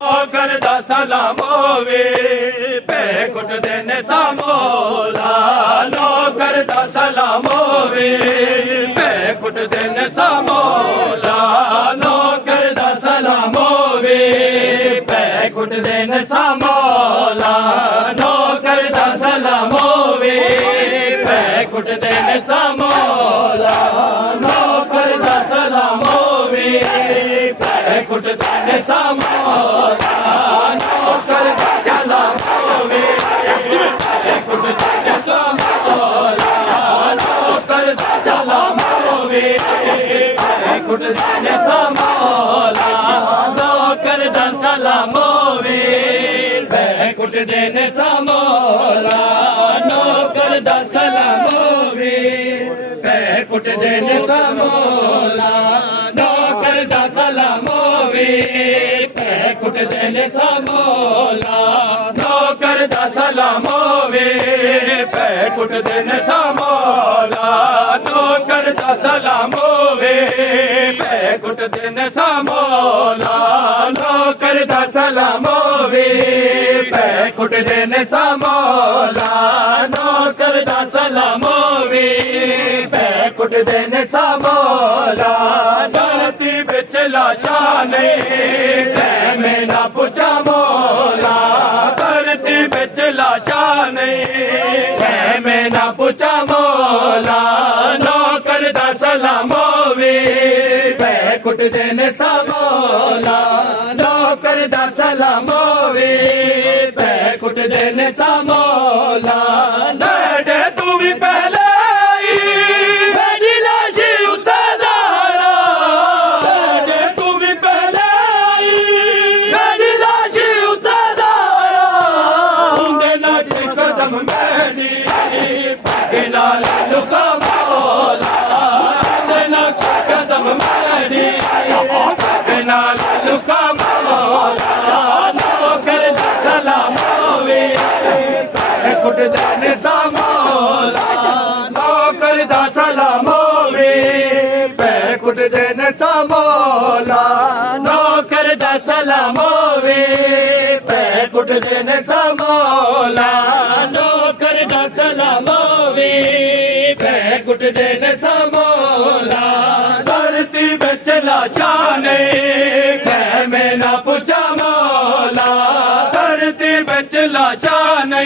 करदा सलामो वे पै कुटदे ने सामोला नो करदा सलामो वे पै कुटदे ने सामोला नो करदा सलामो वे पै कुटदे ने सामोला नो करदा सलामो वे पै कुटदे ने सामोला नो करदा सलामो वे पै कुटदे ने सामोला नो करदा सलामो वे पै कुटदे ने सामोला नो करदा सलामो वे पै कुटदे ने सामोला नो करदा सलामो वे पै कुटदे ने सामोला नो करदा सलामो वे पै कुटदे ने सामोला नो करदा सलामो वे पै कुटदे ने सामोला नो करदा सलामो वे पै कुटदे ने सामोला नो करदा सलामो वे पै कुटदे ने सामोला नो करदा सलामो वे पै कुटदे ने सामोला नो करदा सलामो वे पै कुटदे ने सामोला धरती बिच लाशां ने खैमे ना पुछा मौला धरती बिच लाशां ने खैमे ना पुछा मौला नो करदा सलामो वे पै कुटदे ने सामोला नो करदा सलामो वे पै कुटदे ने सामोला नडे तू भी पहले मेरी लाश उतारा नडे तू भी पहले मेरी लाश उतारा उंदे नाच कदम मैनी के नाल लुका मौला उंदे नाच कदम मैनी के नाल लुका मौला नो करदा सलामो वे पै कुटदे ने सामोला नो करदा सलामो वे पै कुटदे ने सामोला नो करदा सलामो वे पै कुटदे ने सामोला नो करदा सलामो वे पै कुटदे ने सामोला धरती बिच लाशां ने खैमे ना पुछा मौला धरती बिच लाशां ने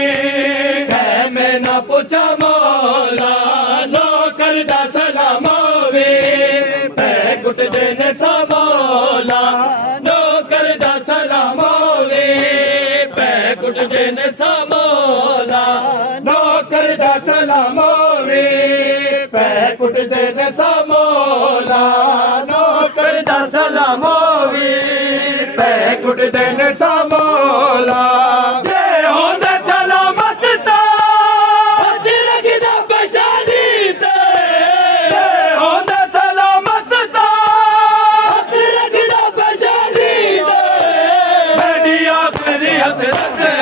खैमे ना पुछा मौला नो करदा सलामो वे पै कुटदे ने सामोला नो करदा सलामो वे पै कुटदे ने सामोला नो करदा सलामो वे पै कुटदे ने सामोला नो करदा सलामो वे पै कुटदे ने सामोला जे होंदे सलामत ता दिल लगदा बशाली ते जे होंदे सलामत ता दिल लगदा बशाली ते मेरी आखरी हसरत है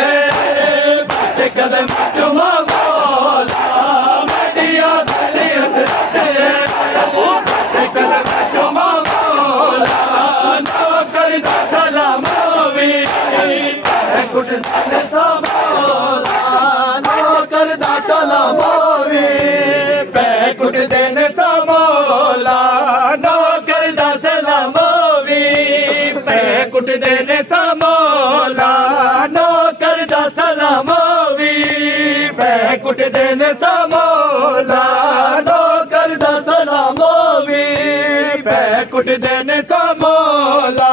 बस कदम चुमा मौला मेरी आखरी हसरत है बस कदम चुमा मौला नो करदा सलामो वे पै कुटदे ने सामोला नो करदा सलामो वे पै कुटदे ने सामोला नो करदा सलामो वे पै कुटदे ने सामोला नो करदा सलामो वे पै कुटदे ने सामोला नो करदा सलामो वे पै कुटदे ने सामोला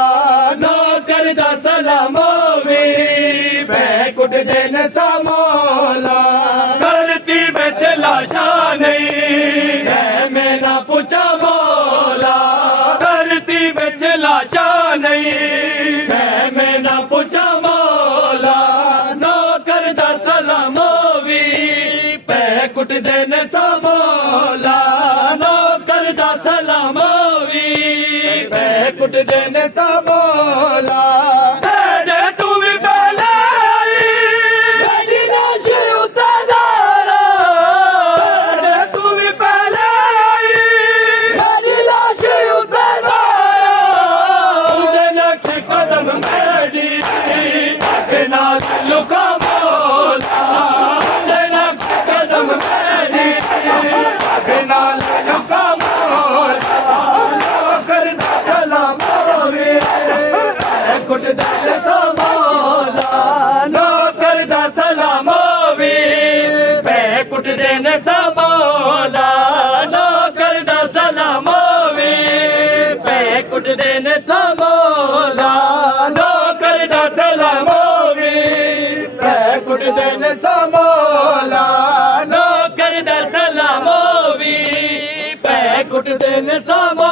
नो करदा सलामो वे पै ਕੁੱਟਦੇ ਨੇ ਸਾਮੋ